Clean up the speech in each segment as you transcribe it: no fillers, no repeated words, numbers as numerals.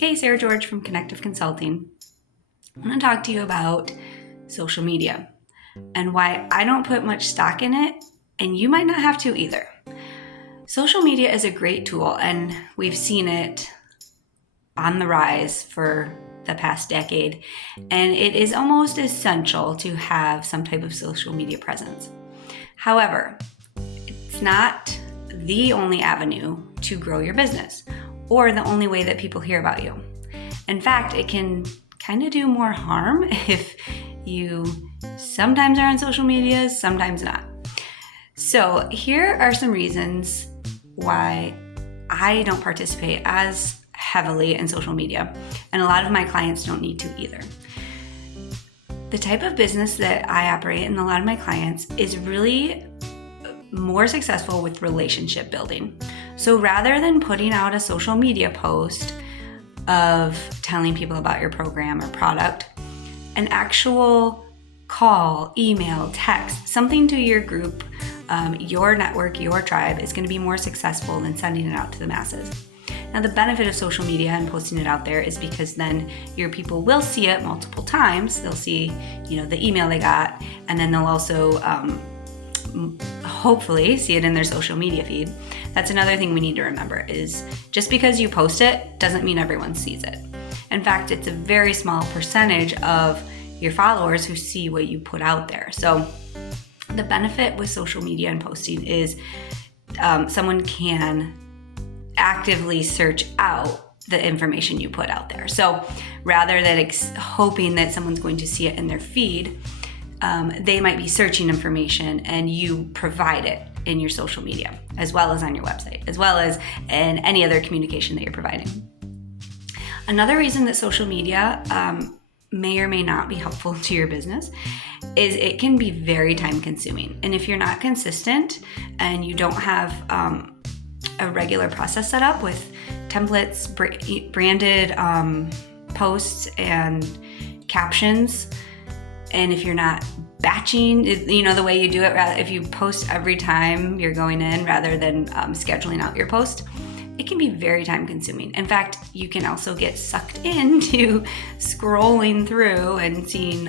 Hey, Sarah George from Connective Consulting. I want to talk to you about social media and why I don't put much stock in it, and you might not have to either. Social media is a great tool, and we've seen it on the rise for the past decade, and it is almost essential to have some type of social media presence. However, it's not the only avenue to grow your business or the only way that people hear about you. In fact, it can kind of do more harm if you sometimes are on social media, sometimes not. So here are some reasons why I don't participate as heavily in social media, and a lot of my clients don't need to either. The type of business that I operate and a lot of my clients is really more successful with relationship building. So rather than putting out a social media post of telling people about your program or product, an actual call, email, text, something to your group, your network, your tribe is going to be more successful than sending it out to the masses. Now, the benefit of social media and posting it out there is because then your people will see it multiple times. They'll see, the email they got, and then they'll also hopefully see it in their social media feed. That's another thing we need to remember is just because you post it doesn't mean everyone sees it. In fact, it's a very small percentage of your followers who see what you put out there. So the benefit with social media and posting is someone can actively search out the information you put out there. So rather than hoping that someone's going to see it in their feed, they might be searching information and you provide it in your social media, as well as on your website, as well as in any other communication that you're providing. Another reason that social media may or may not be helpful to your business is it can be very time consuming. And if you're not consistent and you don't have a regular process set up with templates, branded posts and captions, and if you're not batching, the way you do it, if you post every time you're going in rather than scheduling out your post, it can be very time consuming. In fact, you can also get sucked into scrolling through and seeing,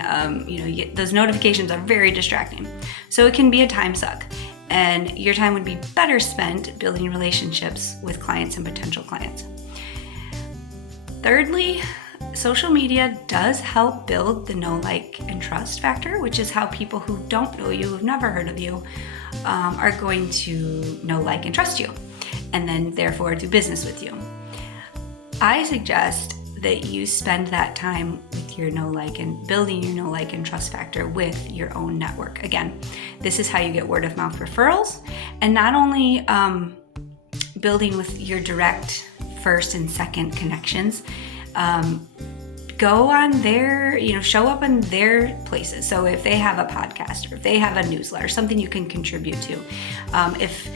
those notifications are very distracting. So it can be a time suck, and your time would be better spent building relationships with clients and potential clients. Thirdly, social media does help build the know, like, and trust factor, which is how people who don't know you, who've never heard of you, are going to know, like, and trust you, and then therefore do business with you. I suggest that you spend that time with your know, like, and building your know, like, and trust factor with your own network. Again, this is how you get word of mouth referrals, and not only building with your direct first and second connections. Go on their, show up in their places. So if they have a podcast or if they have a newsletter, something you can contribute to. If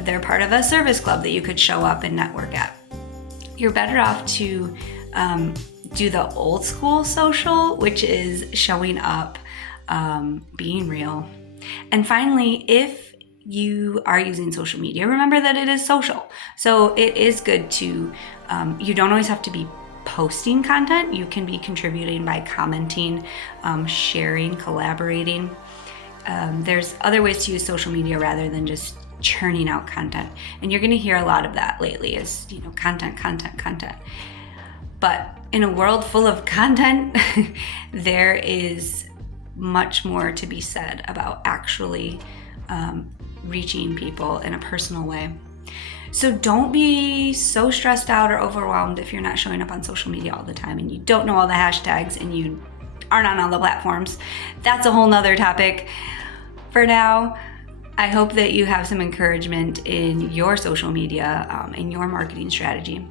they're part of a service club that you could show up and network at, you're better off to do the old school social, which is showing up, being real. And finally, if you are using social media, remember that it is social. So it is good to, you don't always have to be posting content. You can be contributing by commenting, sharing, collaborating. There's other ways to use social media rather than just churning out content. And you're going to hear a lot of that lately is, content. But in a world full of content, there is much more to be said about actually reaching people in a personal way. So don't be so stressed out or overwhelmed if you're not showing up on social media all the time and you don't know all the hashtags and you aren't on all the platforms. That's a whole nother topic. For now, I hope that you have some encouragement in your social media, in your marketing strategy.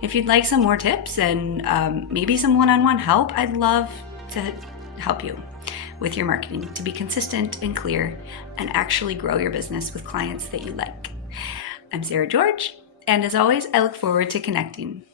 If you'd like some more tips and maybe some one-on-one help, I'd love to help you with your marketing to be consistent and clear and actually grow your business with clients that you like. I'm Sarah George, and as always, I look forward to connecting.